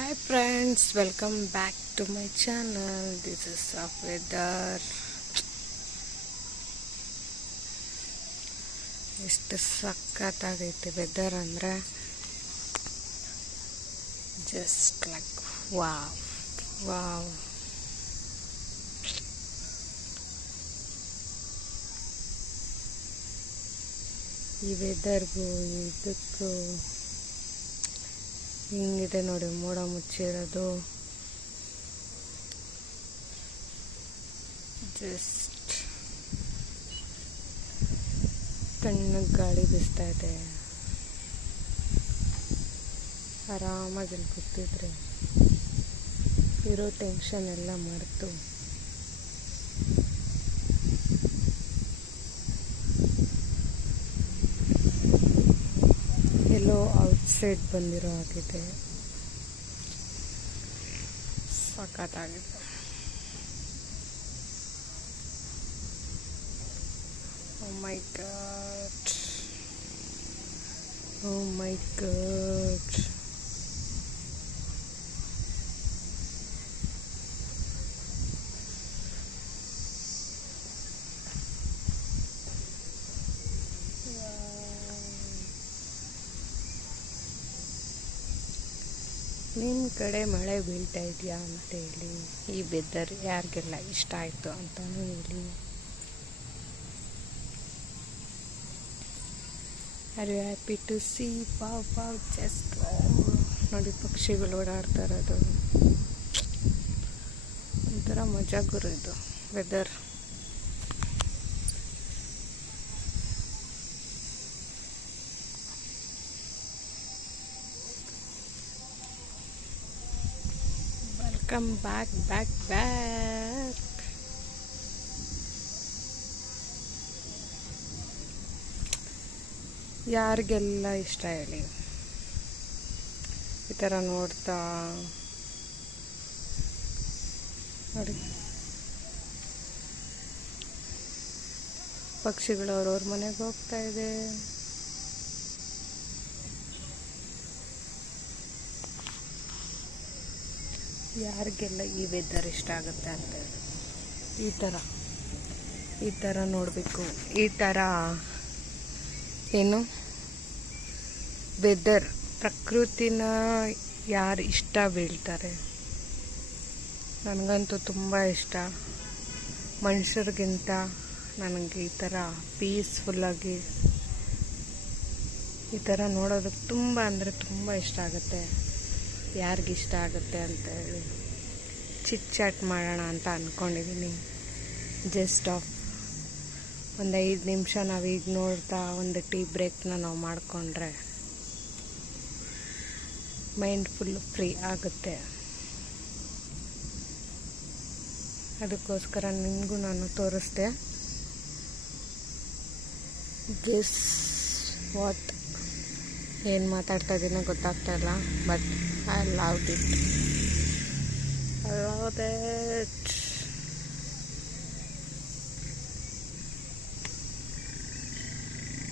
Hi friends, welcome back to my channel. This is of weather. ಎಷ್ಟು ಸಕ್ಕತ್ತಾಗೈತೆ weather ಅಂದರೆ just like wow wow. ಈ ವೆದರ್ಗೂ ಇದಕ್ಕೂ ಹಿಂಗಿದೆ ನೋಡಿ, ಮೋಡ ಮುಚ್ಚಿರೋದು. ಜಸ್ಟ್ ತಣ್ಣಗೆ ಗಾಳಿ ಬೀಸ್ತಾ ಇದೆ. ಆರಾಮಾಗಿ ಇಲ್ಲಿ ಕೂತಿದ್ರೆ ಇರೋ ಟೆನ್ಷನ್ ಎಲ್ಲ ಮರೆತು ಎಲ್ಲೋ ಔಟ್ಸೈಡ್ ಬಂದಿರೋ ಆಗಿದೆ. ಸಖತ್ತಾಗಿದೆ. Oh my god. Oh my god. ನಿಮ್ಮ ಕಡೆ ಮಳೆ ಬೀಳ್ತಾ ಇದೆಯಾ ಅಂತೇಳಿ, ಈ ವೆದರ್ ಯಾರಿಗೆಲ್ಲ ಇಷ್ಟ ಆಯಿತು ಅಂತಲೂ ಹೇಳಿ. Are you happy to see wow just ನೋಡಿ, ಪಕ್ಷಿಗಳು ಓಡಾಡ್ತಾ ಇರೋದು ಒಂಥರ ಮಜಾ ಗುರು ಇದು ವೆದರ್. Welcome back. ಯಾರಿಗೆಲ್ಲ ಇಷ್ಟ ಹೇಳಿ ಈ ಥರ ನೋಡ್ತಾ ನೋಡಿ, ಪಕ್ಷಿಗಳು ಅವ್ರವ್ರ ಮನೆಗೆ ಹೋಗ್ತಾ ಇದೆ. ಯಾರಿಗೆಲ್ಲ ಈ ವೆದರ್ ಇಷ್ಟ ಆಗುತ್ತೆ ಅಂತ ಈ ಥರ ನೋಡಬೇಕು. ಈ ಥರ ಏನು ವೆದರ್, ಪ್ರಕೃತಿನ ಯಾರು ಇಷ್ಟ ಬೀಳ್ತಾರೆ. ನನಗಂತೂ ತುಂಬ ಇಷ್ಟ. ಮನುಷ್ಯರಿಗಿಂತ ನನಗೆ ಈ ಥರ ಪೀಸ್ಫುಲ್ಲಾಗಿ ಈ ಥರ ನೋಡೋದಕ್ಕೆ ತುಂಬ ಅಂದರೆ ತುಂಬ ಇಷ್ಟ ಆಗುತ್ತೆ. ಯಾರಿಗಿಷ್ಟ ಆಗುತ್ತೆ ಅಂತ ಹೇಳಿ ಚಿಟ್ ಚಾಟ್ ಮಾಡೋಣ ಅಂತ ಅಂದ್ಕೊಂಡಿದ್ದೀನಿ. ಜಸ್ಟ್ ಒಂದು 5 ನಿಮಿಷ ನಾವೀಗ ನೋಡ್ತಾ ಒಂದು ಟೀ ಬ್ರೇಕ್ನ ನಾವು ಮಾಡಿಕೊಂಡ್ರೆ ಮೈಂಡ್ ಫುಲ್ ಫ್ರೀ ಆಗುತ್ತೆ. ಅದಕ್ಕೋಸ್ಕರ ನಿಮಗೂ ನಾನು ತೋರಿಸ್ದೆ. ಗೆಸ್ ವಾಟ್, ಏನು ಮಾತಾಡ್ತಾ ಇದ್ದೀನೋ ಗೊತ್ತಾಗ್ತಾ ಇಲ್ಲ, ಬಟ್ I loved it.